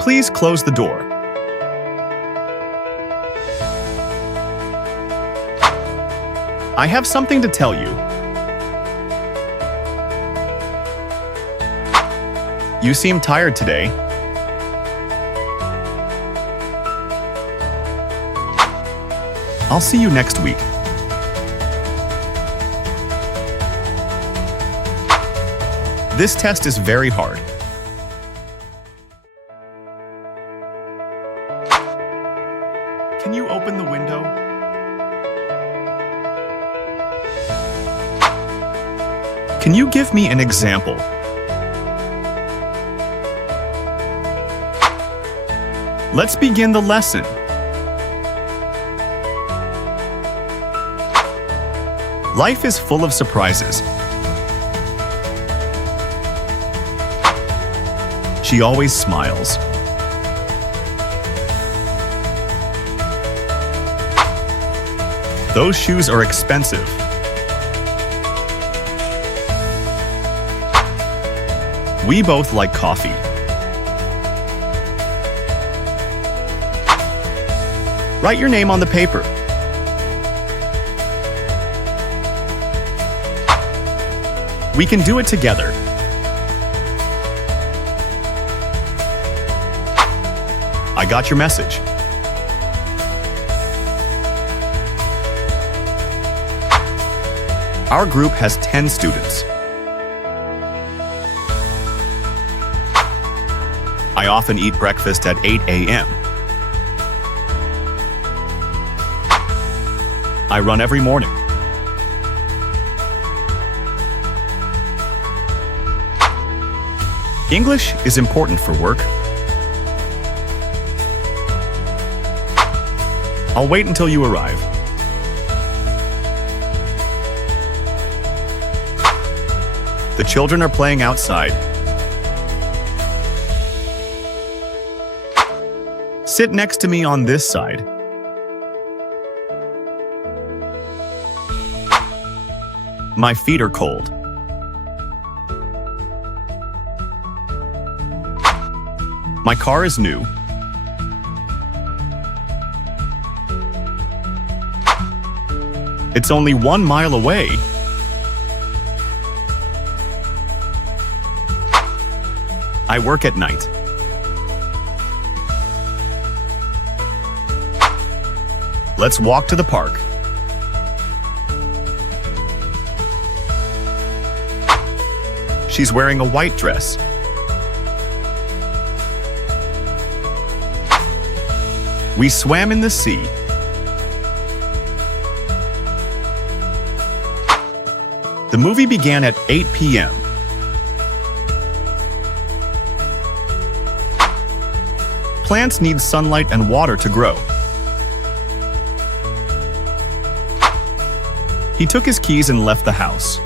Please close the door. I have something to tell you. You seem tired today. I'll see you next week. This test is very hard. Can you open the window? Can you give me an example? Let's begin the lesson. Life is full of surprises. She always smiles. Those shoes are expensive. We both like coffee. Write your name on the paper. We can do it together. I got your message. Our group has 10 students. I often eat breakfast at 8 a.m. I run every morning. English is important for work. I'll wait until you arrive. The children are playing outside. Sit next to me on this side. My feet are cold. My car is new. It's only 1 mile away. I work at night. Let's walk to the park. She's wearing a white dress. We swam in the sea. The movie began at 8 p.m. Plants need sunlight and water to grow. He took his keys and left the house.